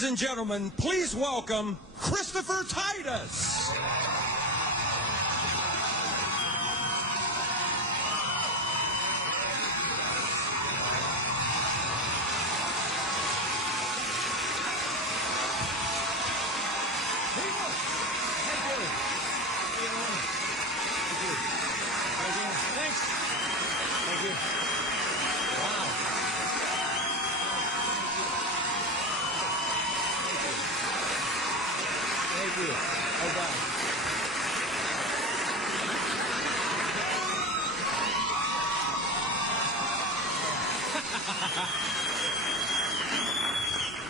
Ladies and gentlemen, please welcome Christopher Titus. Thanks. Thank you. Wow. Thank you. Oh, God.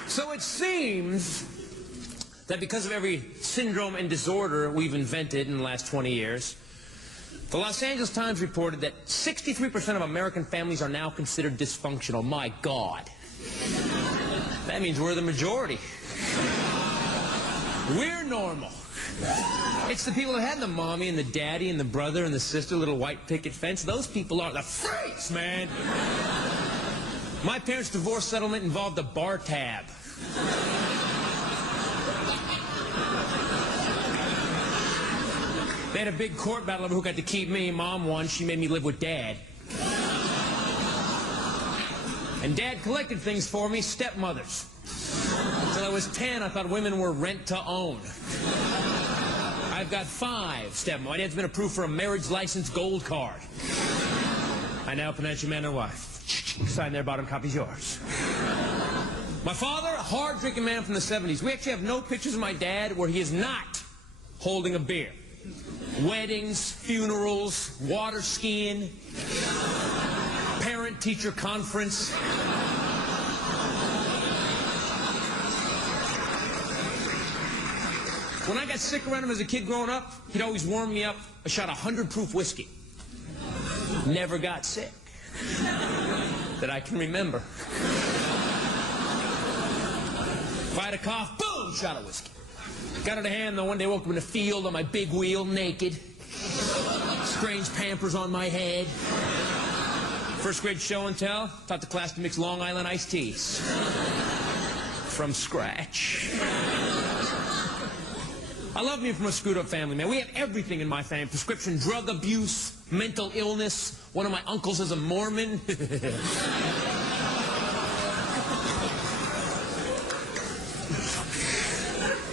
So it seems that because of every syndrome and disorder we've invented in the last 20 years, the Los Angeles Times reported that 63% of American families are now considered dysfunctional. My God. That means we're the majority. We're normal. It's the people that had the mommy and the daddy and the brother and the sister, little white picket fence. Those people are the freaks, man. My parents' divorce settlement involved a bar tab. They had a big court battle over who got to keep me. Mom won. She made me live with Dad. And Dad collected things for me, stepmothers. Until I was 10, I thought women were rent to own. I've got 5 stepmothers. My dad's been approved for a marriage license gold card. I now pronounce you man and wife. Sign there, bottom copy's yours. My father, a hard-drinking man from the 70s. We actually have no pictures of my dad where he is not holding a beer. Weddings, funerals, water skiing, parent-teacher conference. When I got sick around him as a kid growing up, he'd always warm me up a shot of 100-proof whiskey. Never got sick. That I can remember. If I had a cough, boom, shot of whiskey. Got out of hand, though. One day I woke up in a field on my big wheel, naked. Strange pampers on my head. First grade show and tell. Taught the class to mix Long Island iced teas. From scratch. I love being from a screwed up family, man. We have everything in my family. Prescription drug abuse, mental illness. One of my uncles is a Mormon.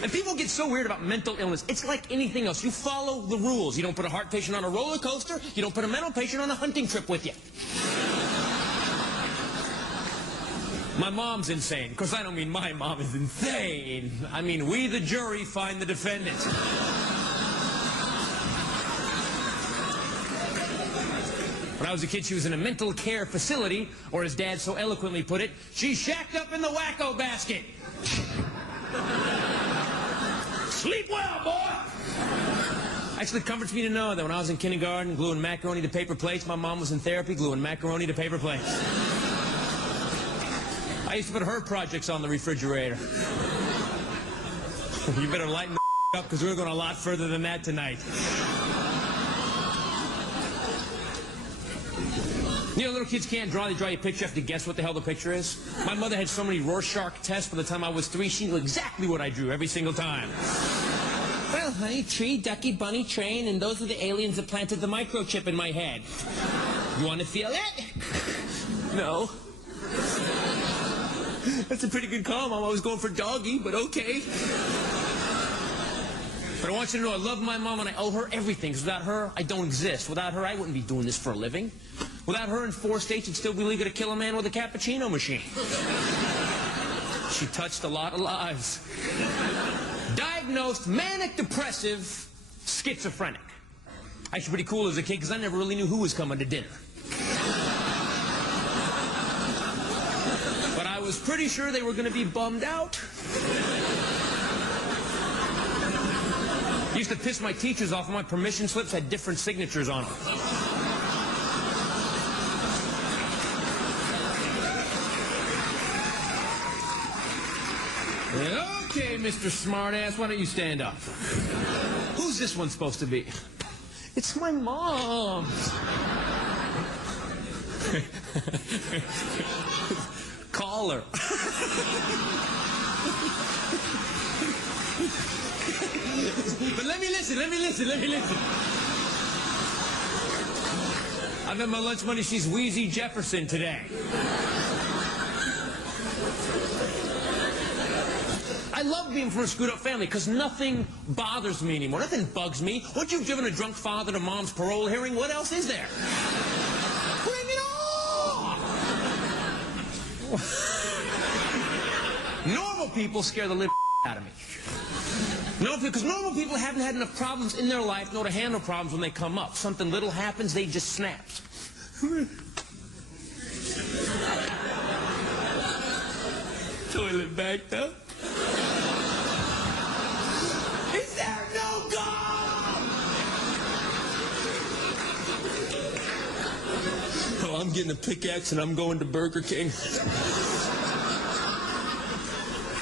And people get so weird about mental illness. It's like anything else. You follow the rules. You don't put a heart patient on a roller coaster. You don't put a mental patient on a hunting trip with you. My mom's insane. Of course, I don't mean my mom is insane. I mean, we, the jury, find the defendant. When I was a kid, she was in a mental care facility, or as Dad so eloquently put it, she shacked up in the wacko basket. Sleep well, boy! Actually, it comforts me to know that when I was in kindergarten gluing macaroni to paper plates, my mom was in therapy gluing macaroni to paper plates. I used to put her projects on the refrigerator. You better lighten the up, because we're going a lot further than that tonight. You know, little kids can't draw. They draw you a picture. You have to guess what the hell the picture is. My mother had so many Rorschach tests by the time I was 3, she knew exactly what I drew every single time. Well, honey, tree, ducky, bunny, train, and those are the aliens that planted the microchip in my head. You want to feel it? No. That's a pretty good call, Mom. I was going for doggy, but okay. But I want you to know I love my mom and I owe her everything. Because without her, I don't exist. Without her, I wouldn't be doing this for a living. Without her, in 4 states, it'd still be legal to kill a man with a cappuccino machine. She touched a lot of lives. Diagnosed manic-depressive schizophrenic. Actually pretty cool as a kid, because I never really knew who was coming to dinner. But I was pretty sure they were going to be bummed out. Used to piss my teachers off, and my permission slips had different signatures on them. Okay, Mr. Smartass, why don't you stand up? Who's this one supposed to be? It's my mom. Call her. But let me listen. I bet my lunch money she's Wheezy Jefferson today. I love being from a screwed-up family because nothing bothers me anymore. Nothing bugs me. Once you've driven a drunk father to mom's parole hearing, what else is there? Bring it on! Normal people scare the living out of me. No, because normal people haven't had enough problems in their life nor to handle problems when they come up. Something little happens, they just snap. Toilet backed up. Is there no God? Oh, I'm getting a pickaxe and I'm going to Burger King.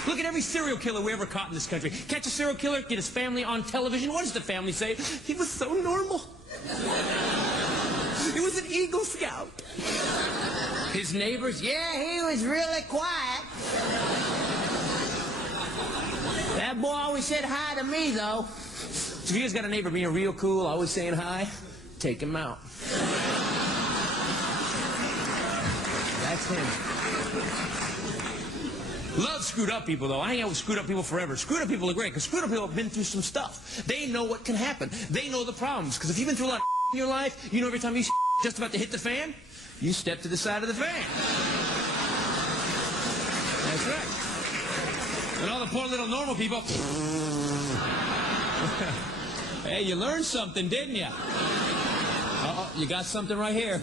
Look at every serial killer we ever caught in this country. Catch a serial killer, get his family on television. What does the family say? He was so normal. He was an Eagle Scout. His neighbors, yeah, he was really quiet. That boy always said hi to me, though. So if you guys got a neighbor being real cool, always saying hi, take him out. That's him. Love screwed up people, though. I hang out with screwed up people forever. Screwed up people are great, because screwed up people have been through some stuff. They know what can happen. They know the problems. Because if you've been through a lot of in your life, you know every time you just about to hit the fan, you step to the side of the fan. That's right. And all the poor little normal people. Hey, you learned something, didn't you? Uh-oh, you got something right here.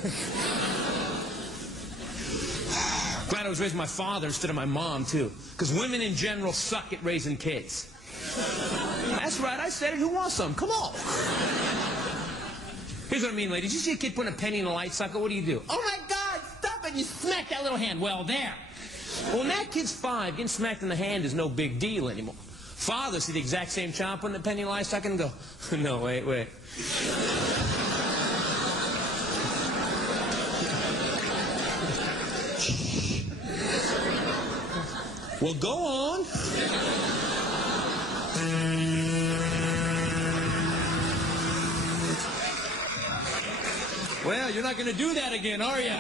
Glad I was raised by my father instead of my mom, too. Because women in general suck at raising kids. That's right, I said it. Who wants some? Come on. Here's what I mean, ladies. You see a kid putting a penny in a light socket, what do? Oh, my God, stop it. You smack that little hand. Well, there. Well, when that kid's 5, getting smacked in the hand is no big deal anymore. Fathers see the exact same child putting a penny in a light socket and go, no, wait. Well, go on. Well, you're not going to do that again, are you? Yeah.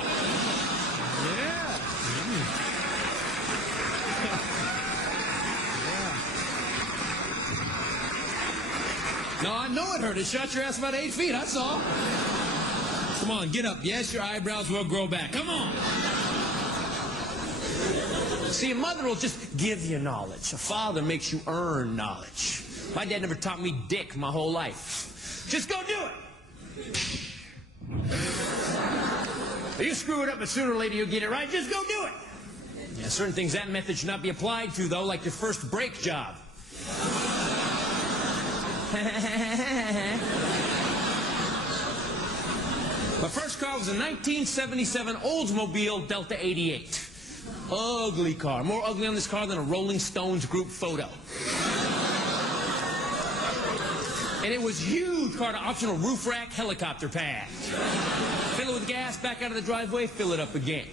No, I know it hurt. It shot your ass about 8 feet, that's all. Come on, get up. Yes, your eyebrows will grow back. Come on. See, a mother will just give you knowledge. A father makes you earn knowledge. My dad never taught me dick my whole life. Just go do it. You screw it up, but sooner or later you'll get it right. Just go do it. Yeah, certain things that method should not be applied to, though, like your first brake job. My first car was a 1977 Oldsmobile Delta 88. Ugly car. More ugly on this car than a Rolling Stones group photo. And it was huge car to optional roof rack helicopter pad. Fill it with gas, back out of the driveway, fill it up again.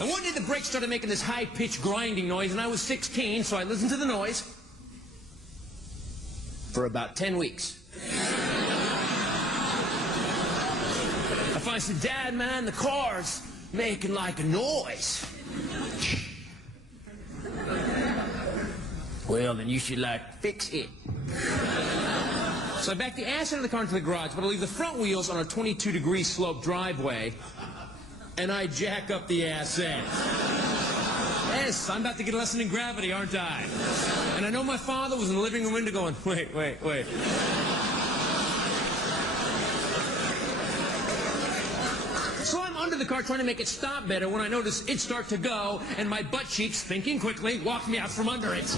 And one day the brakes started making this high-pitched grinding noise, and I was 16, so I listened to the noise for about 10 weeks. I finally said, Dad, man, the car's making like a noise. Well, then you should, like, fix it. So I back the ass end of the car into the garage, but I leave the front wheels on a 22-degree slope driveway, and I jack up the ass end. Yes, I'm about to get a lesson in gravity, aren't I? And I know my father was in the living room window going, wait. So I'm under the car trying to make it stop better when I notice it start to go, and my butt cheeks, thinking quickly, walked me out from under it.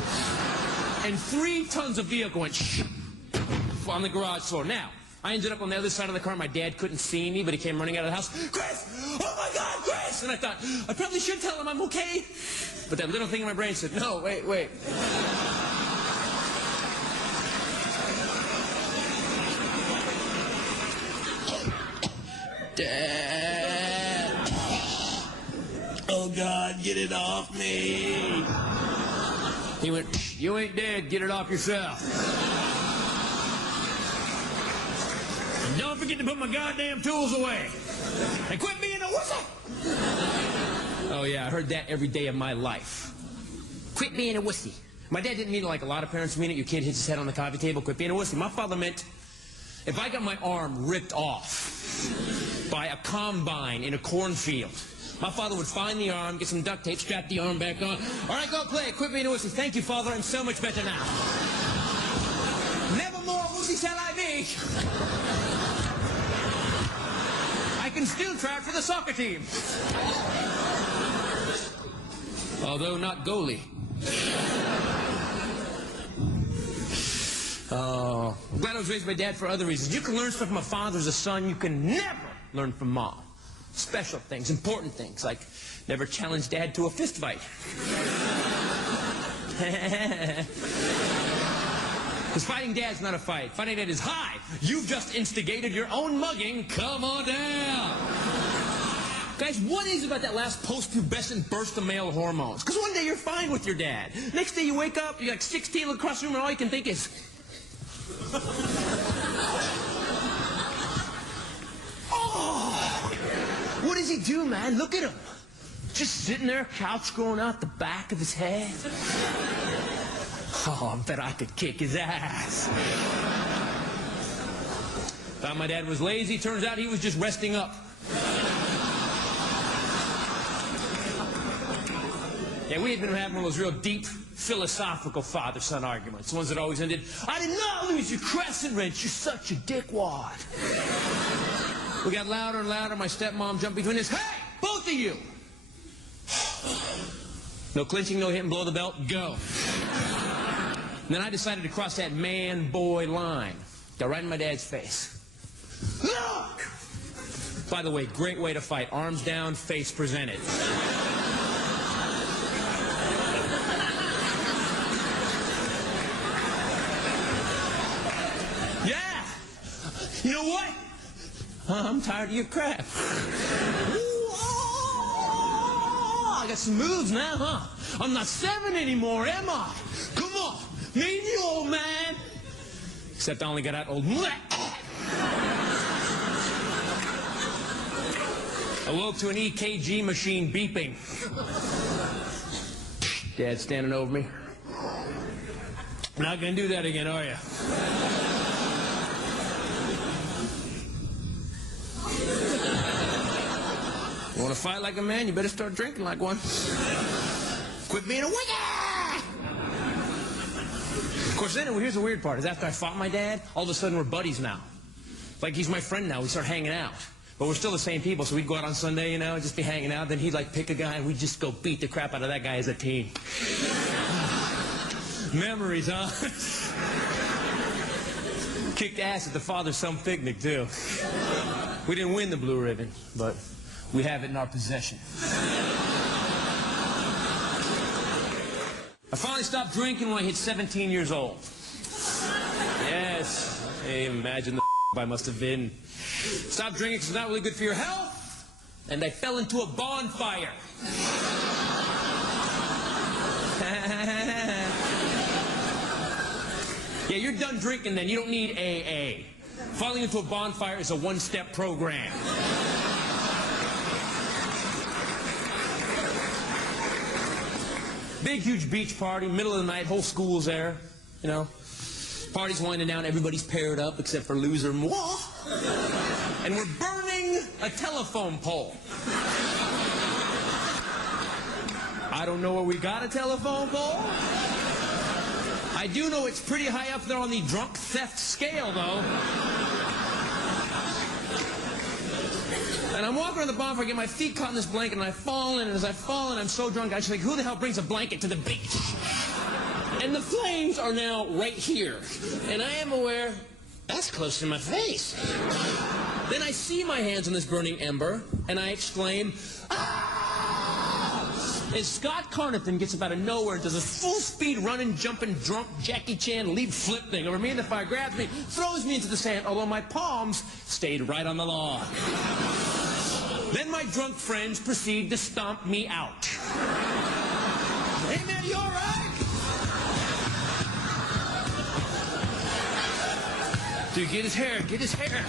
And 3 tons of vehicle went on the garage floor. Now, I ended up on the other side of the car. My dad couldn't see me, but he came running out of the house. Chris! Oh, my God, Chris! And I thought, I probably should tell him I'm okay. But that little thing in my brain said, no, wait. Dad! Oh, God, get it off me! He went, "You ain't dead, get it off yourself." And don't forget to put my goddamn tools away. And quit being a wussy. Oh yeah, I heard that every day of my life. Quit being a wussy. My dad didn't mean it like a lot of parents mean it. Your kid hits his head on the coffee table, quit being a wussy. My father meant if I got my arm ripped off by a combine in a cornfield, my father would find the arm, get some duct tape, strap the arm back on. All right, go play. Quit being a wussy. Thank you, Father. I'm so much better now. Never more wussy shall I be. I can still try for the soccer team. Although not goalie. Oh, I'm glad I was raised by Dad for other reasons. You can learn stuff from a father as a son you can never learn from Mom. Special things, important things, like never challenge Dad to a fist fight. Because fighting Dad's not a fight. Fighting Dad is, "Hi, you've just instigated your own mugging. Come on down." Guys, what is it about that last post-pubescent burst of male hormones? Because one day you're fine with your dad. Next day you wake up, you're like 16, look across the room, and all you can think is... Oh! What does he do, man? Look at him. Just sitting there, couch growing out the back of his head. Oh, I bet I could kick his ass. Thought my dad was lazy. Turns out he was just resting up. Yeah, we had been having one of those real deep, philosophical father-son arguments. The ones that always ended, "I did not lose your crescent wrench. You're such a dickwad." We got louder and louder. My stepmom jumped between us. "Hey, both of you!" No clinching, no hitting below the belt. Go. And then I decided to cross that man-boy line. Got right in my dad's face. Look! By the way, great way to fight. Arms down, face presented. Yeah! You know what? I'm tired of your crap. Ooh, oh, I got some moves now, huh? I'm not 7 anymore, am I? Come on, me and you, old man. Except I only got out old. I woke to an EKG machine beeping. Dad standing over me. Not gonna do that again, are you? You want to fight like a man, you better start drinking like one. Quit being a wigger! Of course, then here's the weird part, is after I fought my dad, all of a sudden we're buddies now. Like he's my friend now, we start hanging out. But we're still the same people, so we'd go out on Sunday, you know, just be hanging out. Then he'd like pick a guy and we'd just go beat the crap out of that guy as a team. Memories, huh? Kicked ass at the father-son picnic, too. We didn't win the blue ribbon, but we have it in our possession. I finally stopped drinking when I hit 17 years old. Yes, hey, imagine the I must have been. Stop drinking because it's not really good for your health. And I fell into a bonfire. Yeah, you're done drinking then. You don't need AA. Falling into a bonfire is a one-step program. Big, huge beach party, middle of the night, whole school's there, you know. Party's winding down, everybody's paired up except for loser moi. And we're burning a telephone pole. I don't know where we got a telephone pole. I do know it's pretty high up there on the drunk theft scale, though. And I'm walking around the bonfire, get my feet caught in this blanket, and I fall in, and as I fall in, I'm so drunk, I just think, who the hell brings a blanket to the beach? And the flames are now right here. And I am aware, that's close to my face. Then I see my hands on this burning ember, and I exclaim, "Ah!" As Scott Carnathan gets up out of nowhere and does a full-speed running, jumping, drunk Jackie Chan leap flip thing over me in the fire, grabs me, throws me into the sand, although my palms stayed right on the lawn. Then my drunk friends proceed to stomp me out. Hey, man, you all right? Dude, get his hair, get his hair.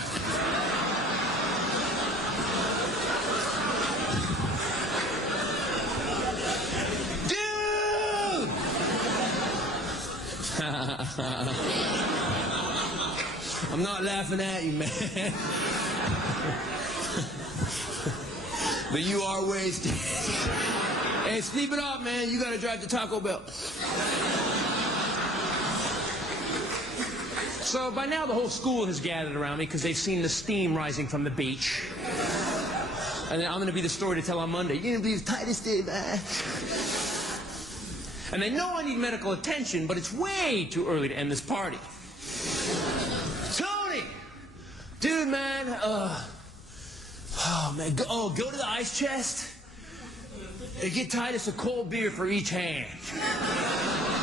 Dude! I'm not laughing at you, man. But you are wasted. Hey, sleep it off, man. You gotta drive to Taco Bell. So by now the whole school has gathered around me because they've seen the steam rising from the beach. And then I'm going to be the story to tell on Monday. You're going to believe Titus did that. And they know I need medical attention, but it's way too early to end this party. Tony! Dude, man, oh, man, go to the ice chest and get Titus a cold beer for each hand.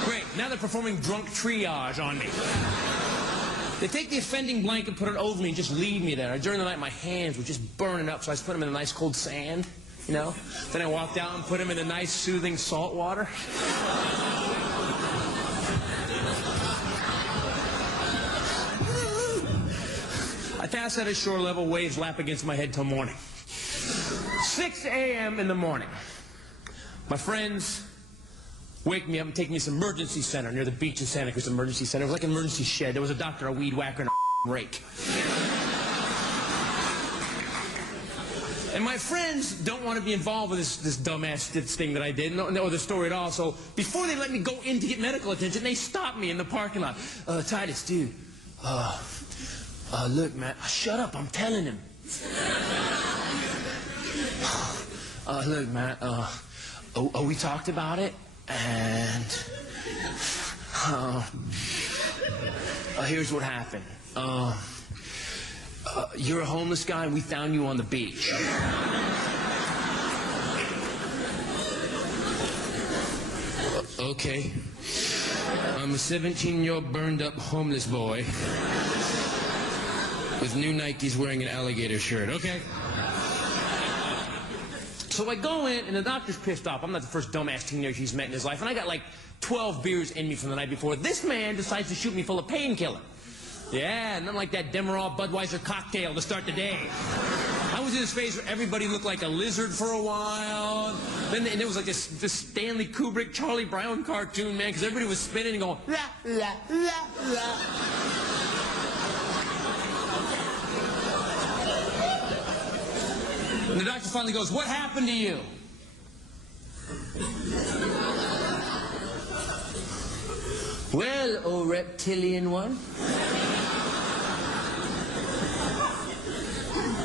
Great, now they're performing drunk triage on me. They take the offending blanket, put it over me, and just leave me there. During the night, my hands were just burning up, so I just put them in the nice cold sand, you know? Then I walked out and put them in the nice, soothing salt water. I pass out at shore level, waves lap against my head till morning. 6 a.m. in the morning. My friends wake me up and take me to this emergency center near the beach in Santa Cruz. Emergency center. It was like an emergency shed. There was a doctor, a weed whacker, and a rake. And my friends don't want to be involved with this dumbass thing that I did, or the story at all. So before they let me go in to get medical attention, they stop me in the parking lot. Titus, dude, look, man, shut up, I'm telling him. Look, man, we talked about it. And here's what happened. You're a homeless guy, and we found you on the beach. Okay. I'm a 17-year-old burned-up homeless boy with new Nikes wearing an alligator shirt. Okay. So I go in, and the doctor's pissed off. I'm not the first dumbass teenager he's met in his life, and I got like 12 beers in me from the night before. This man decides to shoot me full of painkiller. Yeah, nothing like that Demerol Budweiser cocktail to start the day. I was in this phase where everybody looked like a lizard for a while. Then there was like this Stanley Kubrick, Charlie Brown cartoon, man, because everybody was spinning and going, la, la, la, la. And the doctor finally goes, what happened to you? Well, oh reptilian one,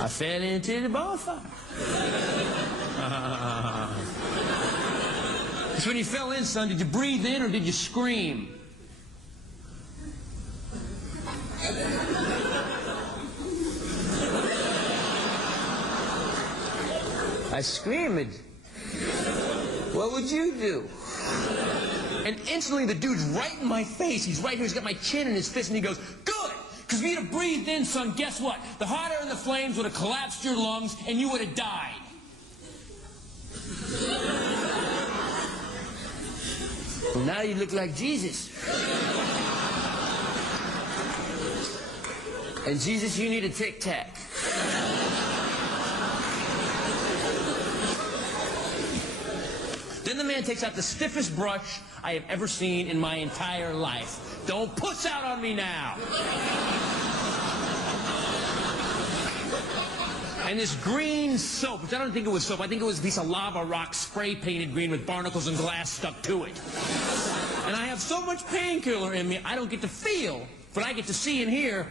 I fell into the bonfire. So when you fell in, son, did you breathe in or did you scream? I screamed. What would you do? And instantly the dude's right in my face. He's right here. He's got my chin in his fist, and he goes, good, because if you'd have breathed in, son, guess what? The hot air and the flames would have collapsed your lungs, and you would have died. Well, now you look like Jesus. And Jesus, you need a Tic Tac. Then the man takes out the stiffest brush I have ever seen in my entire life. Don't puss out on me now. And this green soap, which I don't think it was soap, I think it was a piece of lava rock spray painted green with barnacles and glass stuck to it. And I have so much painkiller in me, I don't get to feel, but I get to see and hear.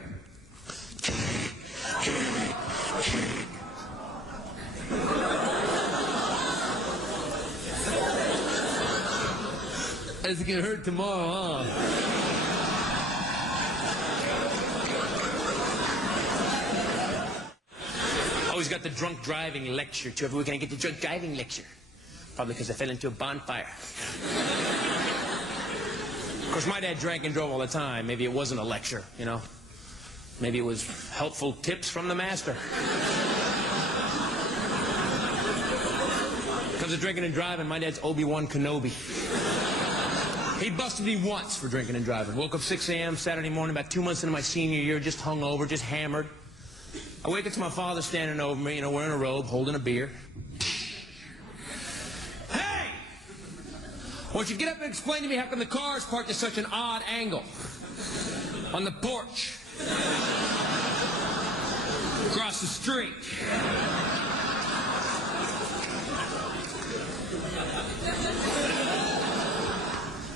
It's gonna hurt tomorrow, huh? Always got the drunk driving lecture too. Every week I get the drunk driving lecture. Probably because I fell into a bonfire. Of course, my dad drank and drove all the time. Maybe it wasn't a lecture, you know? Maybe it was helpful tips from the master. Comes to drinking and driving, my dad's Obi-Wan Kenobi. He busted me once for drinking and driving. Woke up 6 a.m. Saturday morning, about 2 months into my senior year, just hungover, just hammered. I wake up to my father standing over me, wearing a robe, holding a beer. Hey! Won't you get up and explain to me how come the car is parked at such an odd angle? On the porch. Across the street.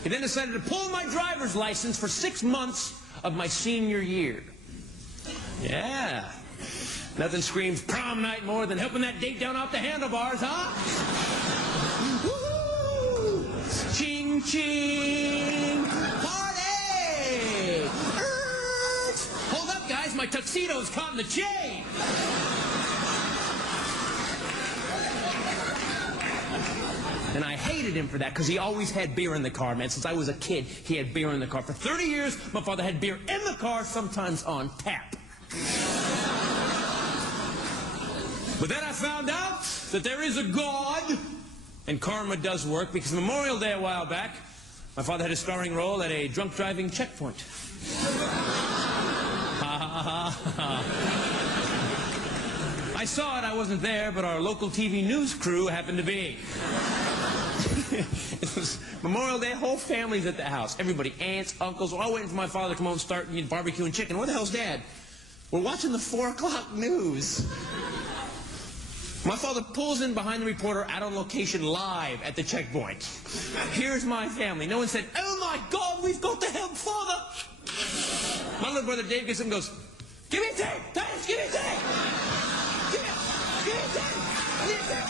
He then decided to pull my driver's license for 6 months of my senior year. Yeah. Nothing screams prom night more than helping that date down off the handlebars, huh? Woo! Ching, ching! Party! Hold up, guys. My tuxedo's caught in the chain. And I hated him for that, because he always had beer in the car, man. Since I was a kid, he had beer in the car. For 30 years, my father had beer in the car, sometimes on tap. But then I found out that there is a God, and karma does work, because Memorial Day a while back, my father had a starring role at a drunk driving checkpoint. I saw it, I wasn't there, but our local TV news crew happened to be. It was Memorial Day, whole family's at the house. Everybody, aunts, uncles, we're all waiting for my father to come home and start barbecuing chicken. Where the hell's Dad? We're watching the 4 o'clock news. My father pulls in behind the reporter out on location live at the checkpoint. Here's my family. No one said, "Oh my God, we've got to help Father." My little brother Dave gets up and goes, "Give me a tape! Titus, give me a tape! Give me a tape! Give me a tape!"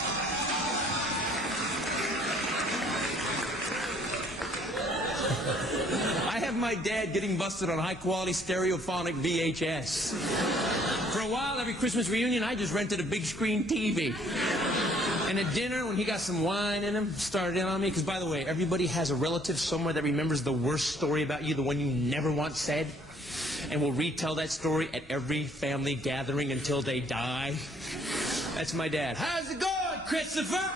I have my dad getting busted on high-quality stereophonic VHS. For a while, every Christmas reunion, I just rented a big screen TV. And at dinner, when he got some wine in him, started in on me, because, by the way, everybody has a relative somewhere that remembers the worst story about you, the one you never once said, and will retell that story at every family gathering until they die. That's my dad. "How's it going, Christopher?"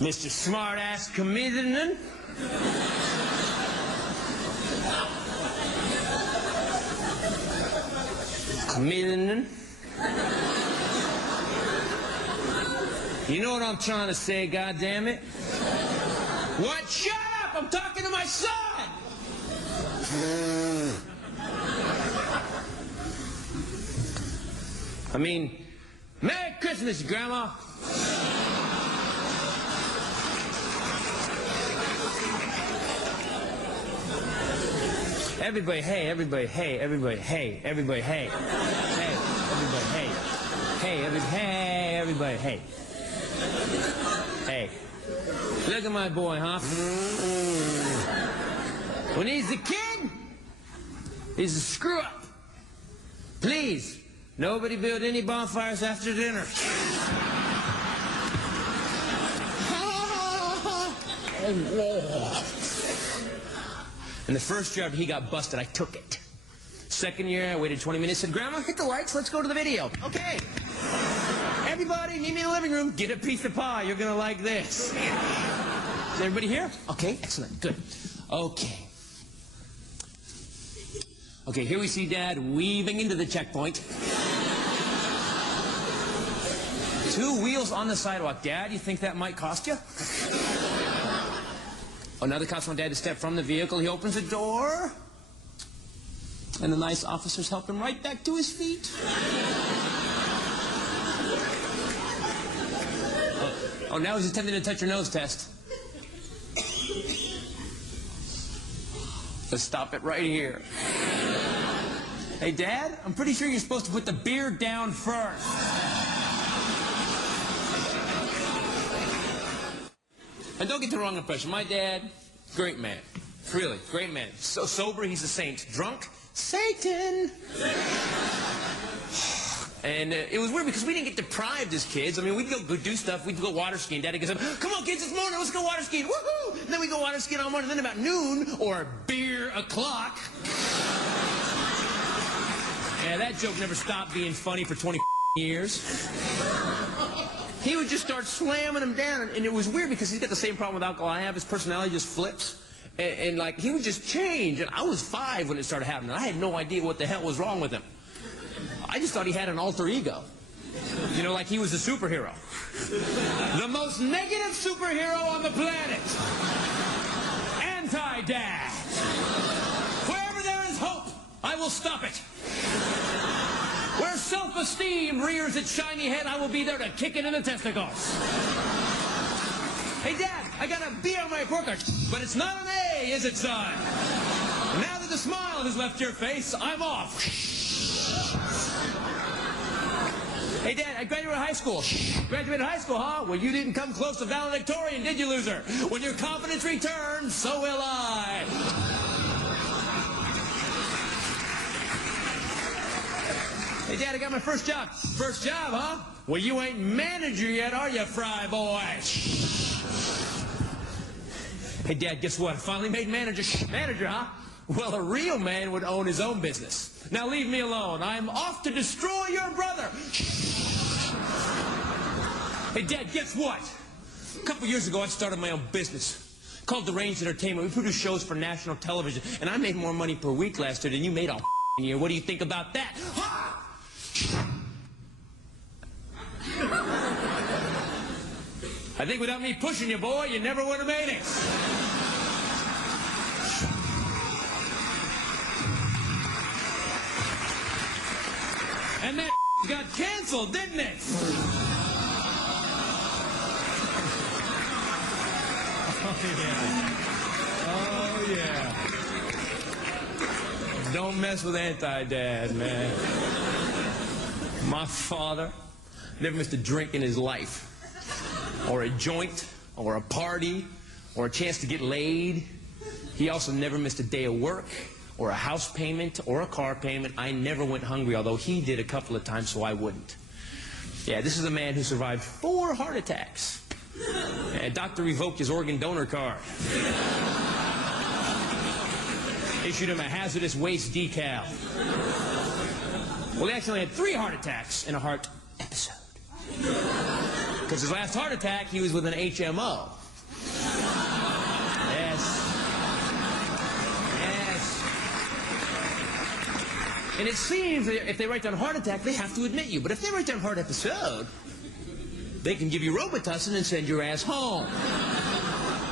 "Mr. Smart-Ass Comedian." Comedian. You know what I'm trying to say, goddammit? What? Shut up! I'm talking to my son! I mean, Merry Christmas, Grandma! Everybody, hey, everybody, hey, everybody, hey, everybody, hey. Hey, everybody, hey. Hey, everybody, hey. Hey. Look at my boy, huh? When he's a kid, he's a screw-up. Please, nobody build any bonfires after dinner. And the first job he got busted, I took it. Second year, I waited 20 minutes, said, "Grandma, hit the lights, let's go to the video." Okay. Everybody, meet me in the living room, get a piece of pie, you're gonna like this. Is everybody here? Okay, excellent, good. Okay. Okay, here we see Dad weaving into the checkpoint. 2 wheels on the sidewalk. Dad, you think that might cost you? Oh, now the cops want Dad to step from the vehicle. He opens the door, and the nice officers help him right back to his feet. Oh, now he's attempting to touch your nose test. Let's stop it right here. Hey, Dad, I'm pretty sure you're supposed to put the beer down first. And don't get the wrong impression. My dad, great man. Really, great man. So sober, he's a saint. Drunk, Satan. And it was weird because we didn't get deprived as kids. I mean, we'd go do stuff. We'd go water skiing. Daddy goes, "Come on, kids, it's morning. Let's go water skiing. Woohoo!" And then we go water skiing all morning. And then about noon, or beer o'clock. Yeah, that joke never stopped being funny for 20 years. he would just start slamming him down. And it was weird because he's got the same problem with alcohol I have. His personality just flips. And like, he would just change. And I was 5 when it started happening. I had no idea what the hell was wrong with him. I just thought he had an alter ego. You know, like he was a superhero. The most negative superhero on the planet. Anti-dad. Wherever there is hope, I will stop it. Where self-esteem rears its shiny head, I will be there to kick it in the testicles. Hey, Dad, I got a B on my report card, but it's not an A, is it, son? Now that the smile has left your face, I'm off. Hey, Dad, I graduated high school. Graduated high school, huh? Well, you didn't come close to valedictorian, did you, loser? When your confidence returns, so will I. Hey, Dad, I got my first job. First job, huh? Well, you ain't manager yet, are you, fry boy? Hey, Dad, guess what? I finally made manager. Manager, huh? Well, a real man would own his own business. Now leave me alone. I'm off to destroy your brother. Hey, Dad, guess what? A couple years ago, I started my own business called Deranged Entertainment. We produce shows for national television, and I made more money per week last year than you made all year. What do you think about that? Ha! I think without me pushing you, boy, you never would have made it. And that got canceled, didn't it? Oh, yeah. Don't mess with anti-dad, man. My father never missed a drink in his life. Or a joint, or a party, or a chance to get laid. He also never missed a day of work, or a house payment, or a car payment. I never went hungry, although he did a couple of times, so I wouldn't. Yeah, this is a man who survived 4 heart attacks. A doctor revoked his organ donor card. Issued him a hazardous waste decal. Well, he actually had 3 heart attacks in a heart episode. Because his last heart attack, he was with an HMO. Yes. Yes. And it seems that if they write down heart attack, they have to admit you. But if they write down heart episode, they can give you Robitussin and send your ass home.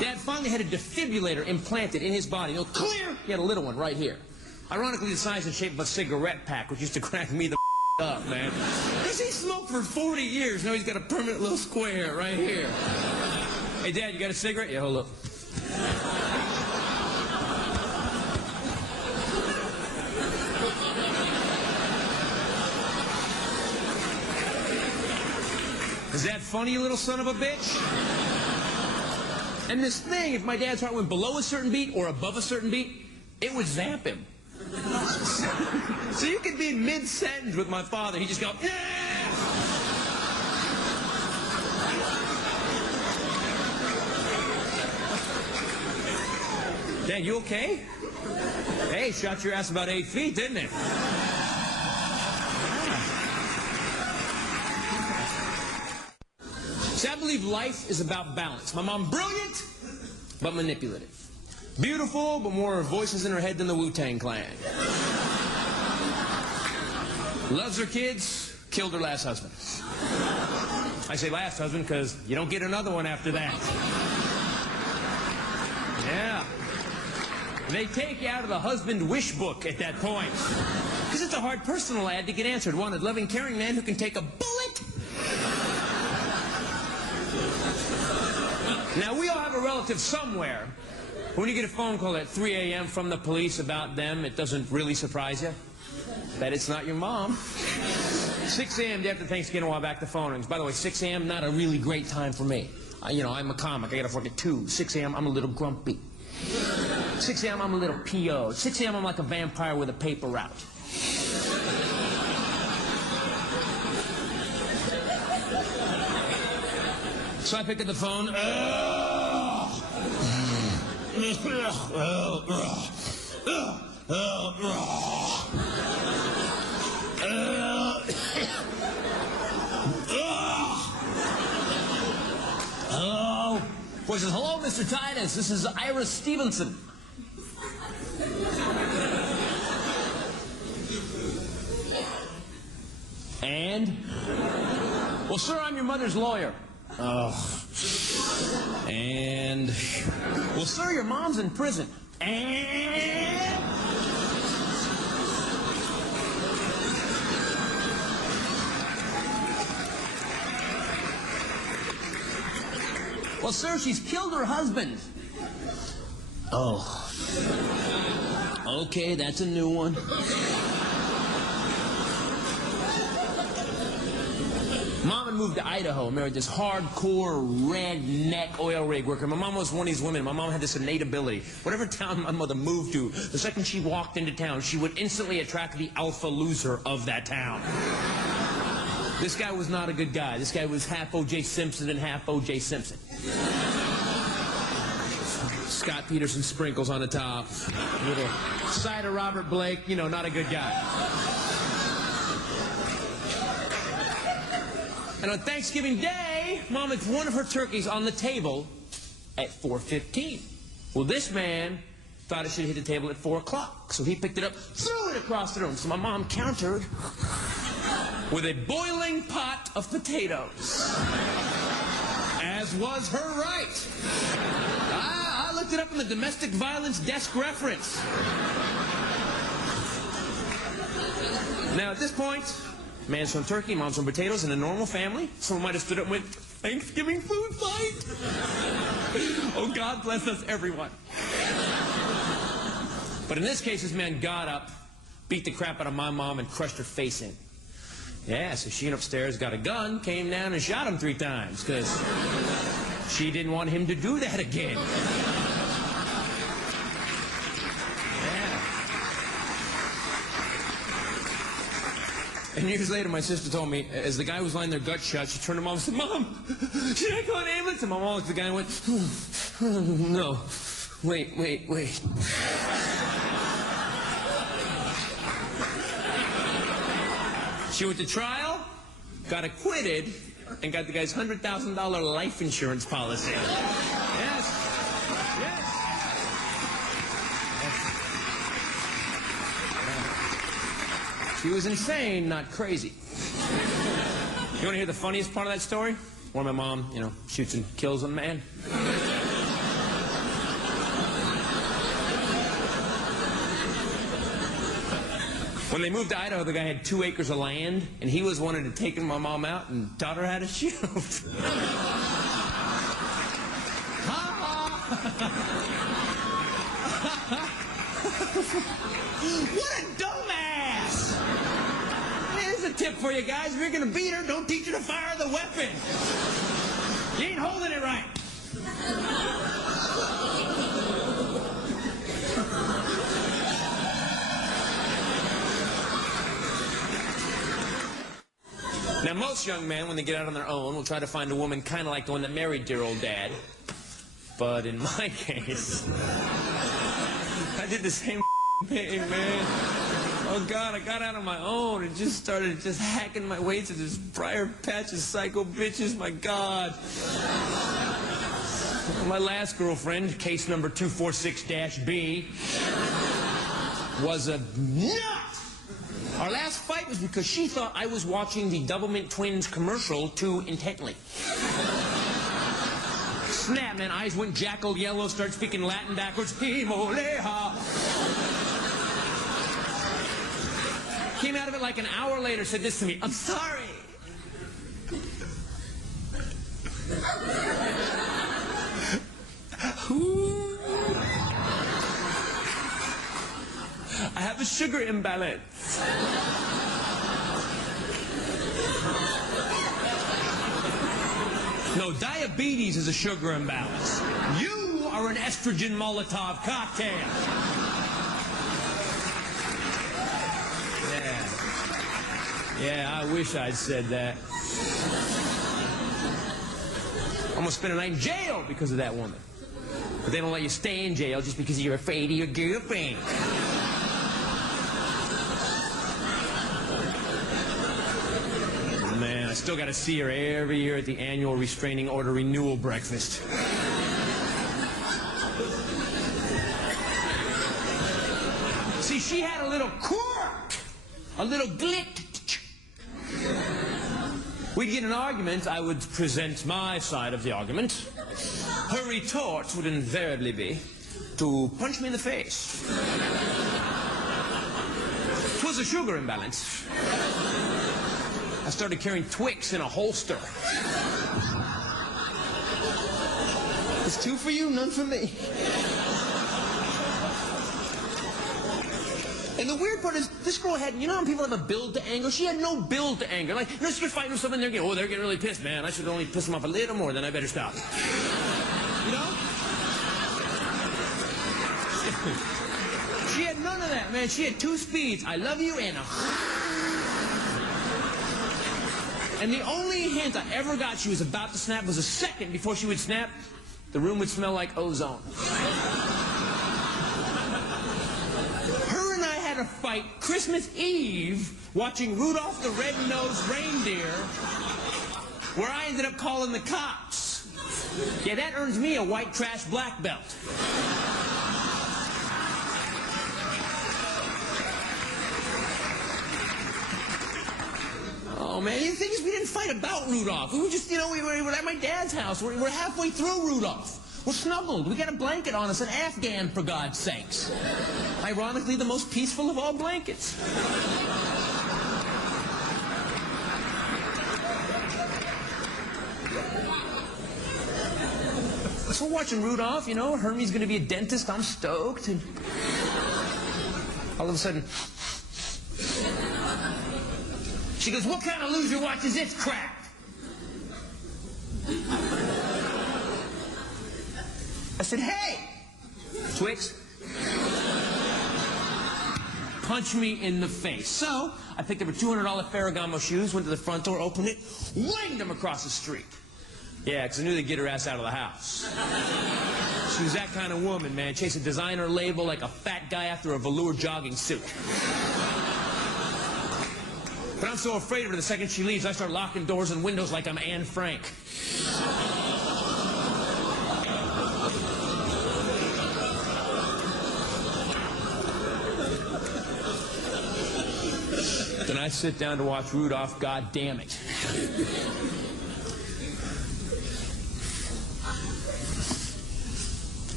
Dad finally had a defibrillator implanted in his body. You know, clear! He had a little one right here. Ironically, the size and shape of a cigarette pack, which used to crack me the up, man. Because he smoked for 40 years. Now he's got a permanent little square right here. Hey, Dad, you got a cigarette? Yeah, hold up. Is that funny, you little son of a bitch? And this thing, if my dad's heart went below a certain beat or above a certain beat, it would zap him. So you could be mid-sentence with my father. He'd just go, yeah! Dad, you okay? Hey, shot your ass about 8 feet, didn't it? See, I believe life is about balance. My mom, brilliant, but manipulative. Beautiful, but more voices in her head than the Wu-Tang Clan. Loves her kids, killed her last husband. I say last husband because you don't get another one after that. Yeah. They take you out of the husband wish book at that point. Because it's a hard personal ad to get answered. Wanted loving, caring man who can take a bullet. Now, we all have a relative somewhere. When you get a phone call at 3 a.m. from the police about them, it doesn't really surprise you that it's not your mom. 6 a.m. day after Thanksgiving, while back the phone rings. By the way, 6 a.m., not a really great time for me. You know, I'm a comic. I got to work at 2. 6 a.m., I'm a little grumpy. 6 a.m., I'm a little P.O. 6 a.m., I'm like a vampire with a paper route. So I picked up the phone. he says, "Hello, Mr. Titus. This is Iris Stevenson." And? "Well, sir, I'm your mother's lawyer." Oh. And? "Well, sir, your mom's in prison." And? "Well, sir, she's killed her husband." Oh. Okay, that's a new one. Mom had moved to Idaho, married this hardcore redneck oil rig worker. My mom was one of these women. My mom had this innate ability. Whatever town my mother moved to, the second she walked into town, she would instantly attract the alpha loser of that town. This guy was not a good guy. This guy was half O.J. Simpson and half O.J. Simpson. Scott Peterson sprinkles on the top. Little side of Robert Blake, you know, not a good guy. And on Thanksgiving Day, Mom had one of her turkeys on the table at 4:15. Well, this man thought it should hit the table at 4 o'clock. So he picked it up, threw it across the room. So my mom countered with a boiling pot of potatoes. As was her right. I looked it up in the domestic violence desk reference. Now, at this point, man's from turkey, mom's from potatoes. In a normal family, someone might have stood up and went, "Thanksgiving food fight." Oh, God bless us, everyone. But in this case, this man got up, beat the crap out of my mom, and crushed her face in. Yeah, so she went upstairs, got a gun, came down, and shot him 3 times, because she didn't want him to do that again. And years later, my sister told me, as the guy was lying there gut shut, she turned to Mom and said, "Mom, should I call an ambulance?" And my mom looked at the guy and went, "No, wait. She went to trial, got acquitted, and got the guy's $100,000 life insurance policy. Yes. She was insane, not crazy. You want to hear the funniest part of that story? Where my mom, you know, shoots and kills a man. When they moved to Idaho, the guy had 2 acres of land, and he was wanted to take my mom out and taught her how to shoot. What a dumbass! Here's a tip for you guys. If you're going to beat her, don't teach her to fire the weapon. You ain't holding it right. Now, most young men, when they get out on their own, will try to find a woman kind of like the one that married dear old dad. But in my case, I did the same thing, man. Oh, God, I got out on my own and just started hacking my way to this briar patch of psycho bitches. My God. My last girlfriend, case number 246-B, was a nut. Our last fight was because she thought I was watching the Doublemint Twins commercial too intently. Snap, man, eyes went jackal yellow, started speaking Latin backwards. Himoleha. Came out of it like an hour later, said this to me, "I'm sorry." I have a sugar imbalance. No, diabetes is a sugar imbalance. You are an estrogen Molotov cocktail. Yeah, I wish I'd said that. I'm gonna spend a night in jail because of that woman. But they don't let you stay in jail just because you're afraid of your girlfriend. Man, I still gotta see her every year at the annual restraining order renewal breakfast. little quirk, a little glit. We'd get in an argument. I would present my side of the argument. Her retort would invariably be to punch me in the face. 'Twas a sugar imbalance. I started carrying Twix in a holster. It's two for you, none for me. And the weird part is, this girl had, you know how people have a build to anger? She had no build to anger. Like, you know, she could fight with someone, they're getting, oh, they're getting really pissed, man. I should only piss them off a little more, then I better stop. You know? She had none of that, man. She had two speeds. I love you and a... And the only hint I ever got she was about to snap was a second before she would snap, the room would smell like ozone. Her and I had a fight Christmas Eve watching Rudolph the Red-Nosed Reindeer, where I ended up calling the cops. Yeah, that earns me a white trash black belt. Oh, man, the thing is, we didn't fight about Rudolph. We were just, you know, we were at my dad's house. We're halfway through Rudolph. We're snuggled. We got a blanket on us, an Afghan, for God's sakes. Ironically, the most peaceful of all blankets. So we're watching Rudolph, you know, Hermie's going to be a dentist. I'm stoked. And all of a sudden... She goes, what kind of loser watches this crap? I said, hey, Twix, punch me in the face. So I picked up her $200 Ferragamo shoes, went to the front door, opened it, winged them across the street. Yeah, because I knew they'd get her ass out of the house. She was that kind of woman, man. Chase a designer label like a fat guy after a velour jogging suit. But I'm so afraid of her the second she leaves, I start locking doors and windows like I'm Anne Frank. Then I sit down to watch Rudolph, God damn it.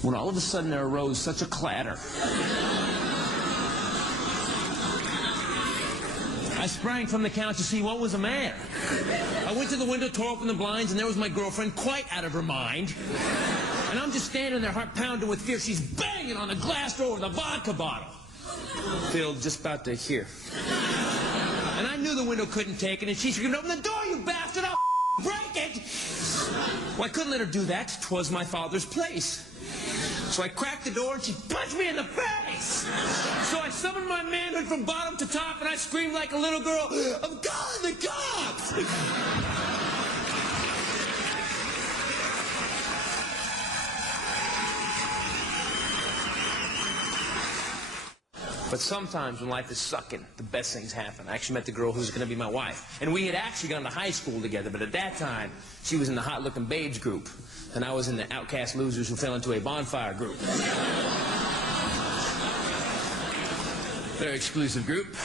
When all of a sudden there arose such a clatter. I sprang from the couch to see what was the matter. I went to the window, tore open the blinds, and there was my girlfriend, quite out of her mind. And I'm just standing there, heart pounding with fear. She's banging on the glass door with a vodka bottle. Filled just about to here. And I knew the window couldn't take it, and she screamed, open the door, you bastard! I'll break it! Well, I couldn't let her do that. 'Twas my father's place. So I cracked the door and she punched me in the face. So I summoned my manhood from bottom to top and I screamed like a little girl, I'm calling the cops! But sometimes when life is sucking, the best things happen. I actually met the girl who's going to be my wife. And we had actually gone to high school together, but at that time, she was in the hot-looking babes group. And I was in the outcast losers who fell into a bonfire group. Very exclusive group.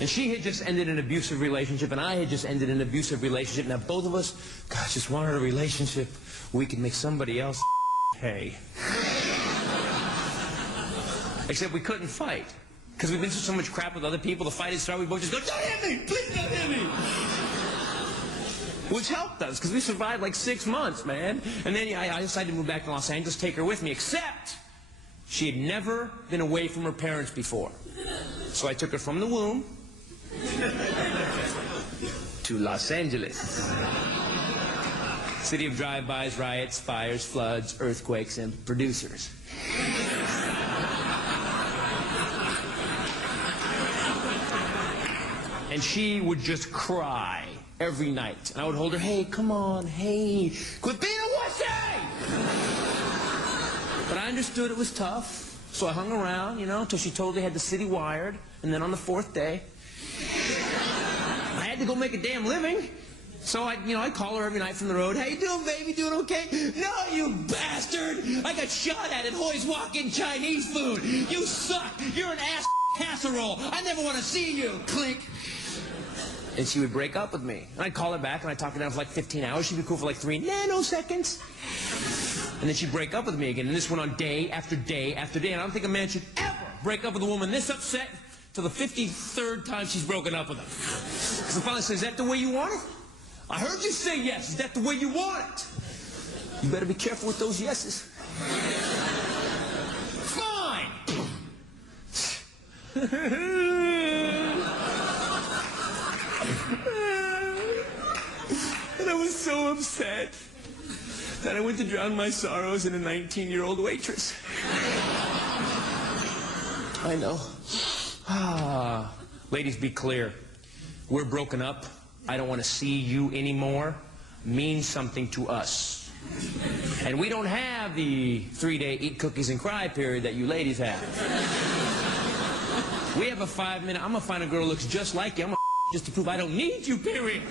And she had just ended an abusive relationship, and I had just ended an abusive relationship. Now, both of us, gosh, just wanted a relationship where we could make somebody else pay. Except we couldn't fight. Because we've been through so much crap with other people, the fight had started, we both just go, don't hit me! Please don't hit me! Which helped us, because we survived like 6 months, man. And then I decided to move back to Los Angeles, take her with me, except she had never been away from her parents before. So I took her from the womb to Los Angeles. City of drive-bys, riots, fires, floods, earthquakes, and producers. And she would just cry every night. And I would hold her, hey, come on, hey, quit being a wussy! But I understood it was tough, so I hung around, you know, until she totally had the city wired. And then on the 4th day, I had to go make a damn living. So I call her every night from the road. How you doing, baby? Doing okay? No, you bastard! I got shot at Hoy's Walk-In Chinese Food. You suck. You're an ass casserole. I never want to see you. Clink. And she would break up with me. And I'd call her back, and I'd talk her down for like 15 hours. She'd be cool for like 3 nanoseconds. And then she'd break up with me again. And this went on day after day after day. And I don't think a man should ever break up with a woman this upset till the 53rd time she's broken up with him. Because I finally said, is that the way you want it? I heard you say yes. Is that the way you want it? You better be careful with those yeses. Fine. And I was so upset that I went to drown my sorrows in a 19-year-old waitress. I know. Ladies, be clear. We're broken up. I don't want to see you anymore. Means something to us. And we don't have the 3-day eat cookies and cry period that you ladies have. We have a 5-minute, I'm going to find a girl who looks just like you. I'm going to just to prove I don't need you, period.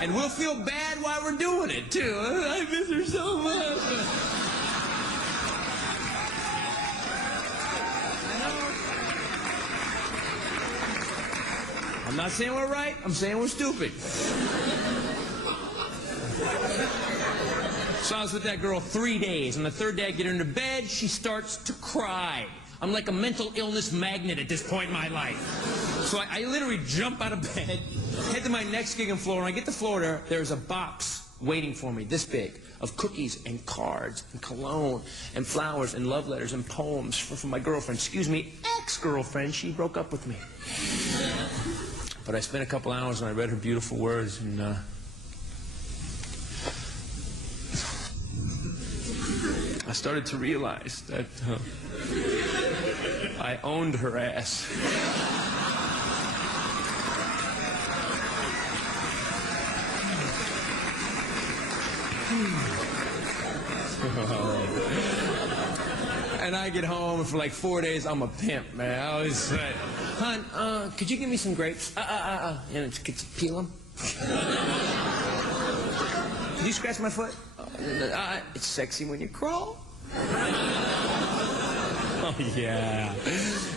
And we'll feel bad while we're doing it, too. I miss her so much. I'm not saying we're right. I'm saying we're stupid. So I was with that girl 3 days. On the 3rd day, I get her into bed. She starts to cry. I'm like a mental illness magnet at this point in my life. So I literally jump out of bed, head to my next gig on Florida. When I get to Florida, there's a box waiting for me, this big, of cookies and cards and cologne and flowers and love letters and poems from my girlfriend. Excuse me, ex-girlfriend. She broke up with me. But I spent a couple hours and I read her beautiful words, and I started to realize that I owned her ass. And I get home, and for like 4 days, I'm a pimp, man. I always say, hon, could you give me some grapes? And could you peel them? Could you scratch my foot? It's sexy when you crawl. Oh, yeah.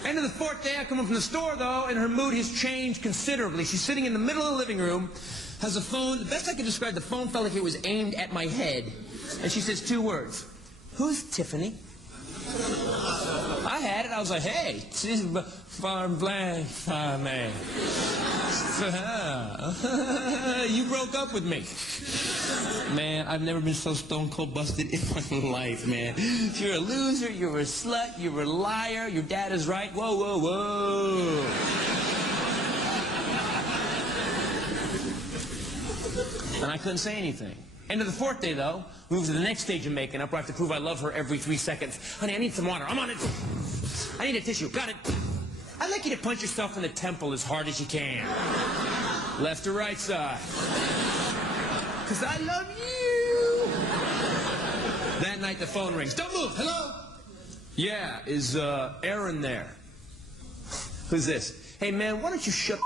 End of the 4th day, I come home from the store, though, and her mood has changed considerably. She's sitting in the middle of the living room, has a phone. The best I could describe, the phone felt like it was aimed at my head. And she says 2 words. Who's Tiffany? I had it. I was like, hey, she's farm blank, farm man. You broke up with me. Man, I've never been so stone cold busted in my life, man. You're a loser, you're a slut, you're a liar, your dad is right. Whoa, whoa, whoa. And I couldn't say anything. End of the 4th day, though, we move to the next stage of making up where I have to prove I love her every 3 seconds. Honey, I need some water. I'm on it. I need a tissue. Got it. I'd like you to punch yourself in the temple as hard as you can. Left or right side. Because I love you. That night, the phone rings. Don't move. Hello? Yeah, is Aaron there? Who's this? Hey, man, why don't you shut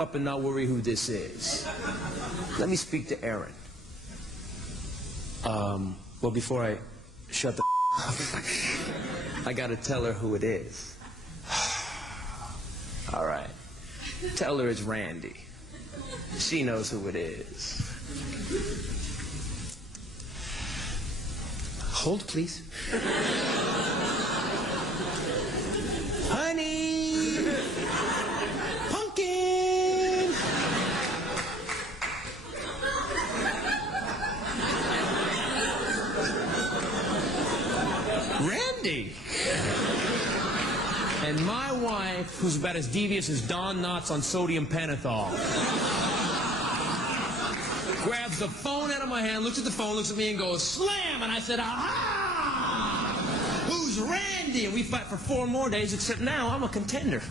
up and not worry who this is? Let me speak to Aaron. Well, before I shut the up, I gotta tell her who it is. All right. Tell her it's Randy. She knows who it is. Hold, please. Honey! Pumpkin! Randy! And my wife, who's about as devious as Don Knotts on sodium pentothal, grabs the phone out of my hand, looks at the phone, looks at me, and goes, slam! And I said, aha! Who's Randy? And we fight for 4 more days, except now I'm a contender.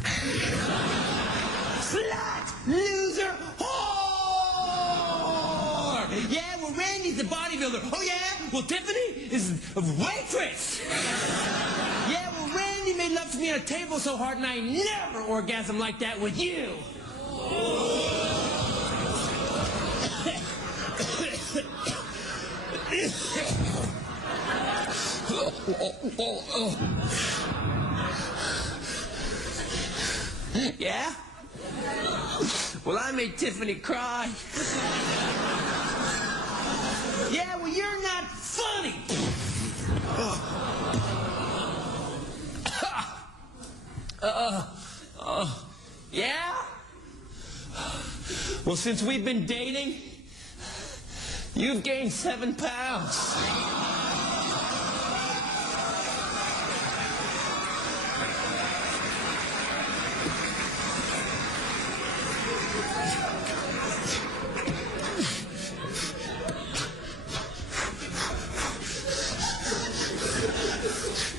Slut! Loser! Whore! Yeah, well, Randy's the bodybuilder. Oh, yeah? Well, Tiffany is a waitress. Yeah, well, Randy made love to me on a table so hard, and I never orgasmed like that with you. Yeah? Well, I made Tiffany cry. Yeah, well, you're not funny. Yeah? Well, since we've been dating, you've gained 7 pounds.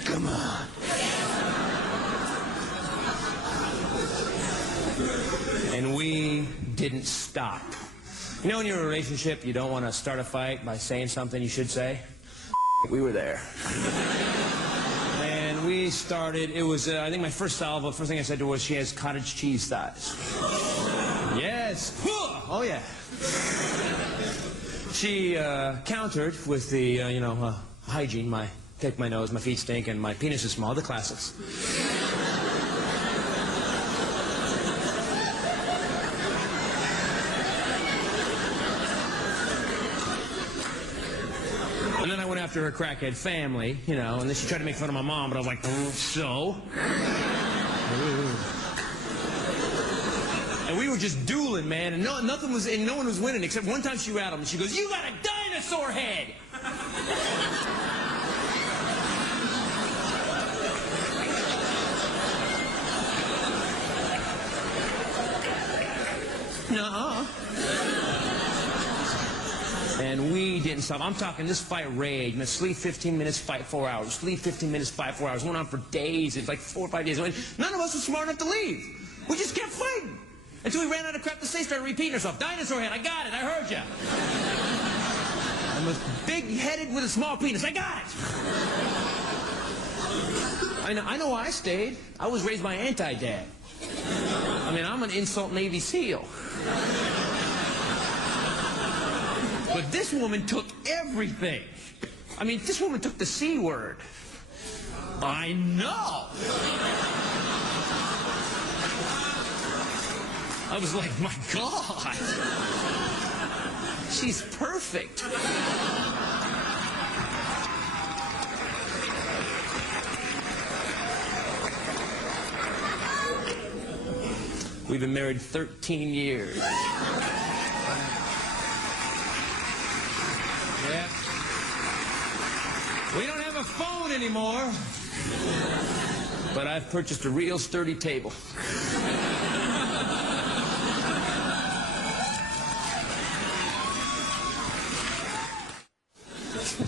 Come on. And we didn't stop. You know, in your relationship, you don't want to start a fight by saying something you should say? We were there. And we started, it was, I think my first salvo, the first thing I said to her was, she has cottage cheese thighs. Yes. Oh, yeah. She countered with the, hygiene, pick my nose, my feet stink, and my penis is small, the classics. And then I went after her crackhead family, and then she tried to make fun of my mom, but I was like, so? And we were just dueling, man, and no one was winning, except one time she rattled me. She goes, "You got a dinosaur head!" Nuh-uh. And we didn't stop. I'm talking, this fight raged. Man, sleep 15 minutes, fight 4 hours. Sleep 15 minutes, fight 4 hours. Went on for days. It's like 4 or 5 days. None of us was smart enough to leave. We just kept fighting. Until we ran out of crap to say, started repeating herself. Dinosaur head, I got it, I heard ya. I was big-headed with a small penis. I got it. I know why I stayed. I was raised by anti-dad. I mean, I'm an insult Navy SEAL. But this woman took everything. I mean, this woman took the C word. I know. I was like, my God. She's perfect. We've been married 13 years. Yeah. We don't have a phone anymore, but I've purchased a real sturdy table.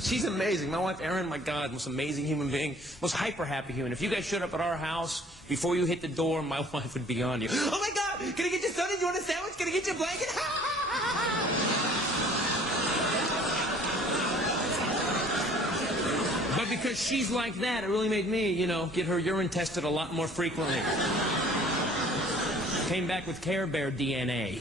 She's amazing. My wife, Erin, my God, most amazing human being, most hyper-happy human. If you guys showed up at our house, before you hit the door, my wife would be on you. Oh, my God, can I get you something? Do you want a sandwich? Can I get you a blanket? But because she's like that, it really made me, get her urine tested a lot more frequently. Came back with Care Bear DNA.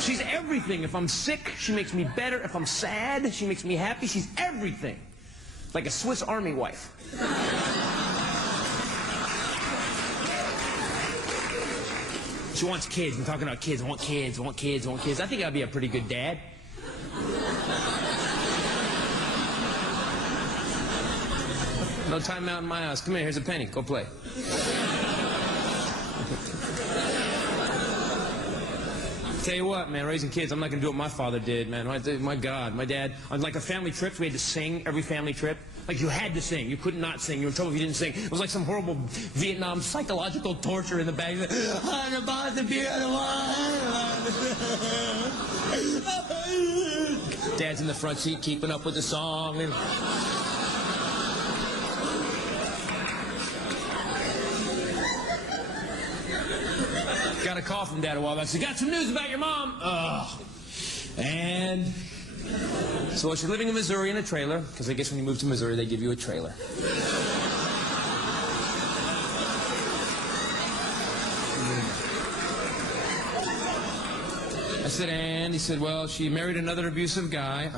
She's everything. If I'm sick, she makes me better. If I'm sad, she makes me happy. She's everything. Like a Swiss Army wife. She wants kids. I'm talking about kids. I want kids. I want kids. I want kids. I think I'd be a pretty good dad. No time out in my house. Come here. Here's a penny. Go play. Tell you what, man, raising kids, I'm not going to do what my father did, man. My God, my dad, on like a family trip, we had to sing every family trip. Like, you had to sing. You could not sing. You were in trouble if you didn't sing. It was like some horrible Vietnam psychological torture in the back. Dad's in the front seat keeping up with the song. And got a call from Dad a while back. So, got some news about your mom. And so she's living in Missouri in a trailer, because I guess when you move to Missouri, they give you a trailer. I said, and? He said, well, she married another abusive guy,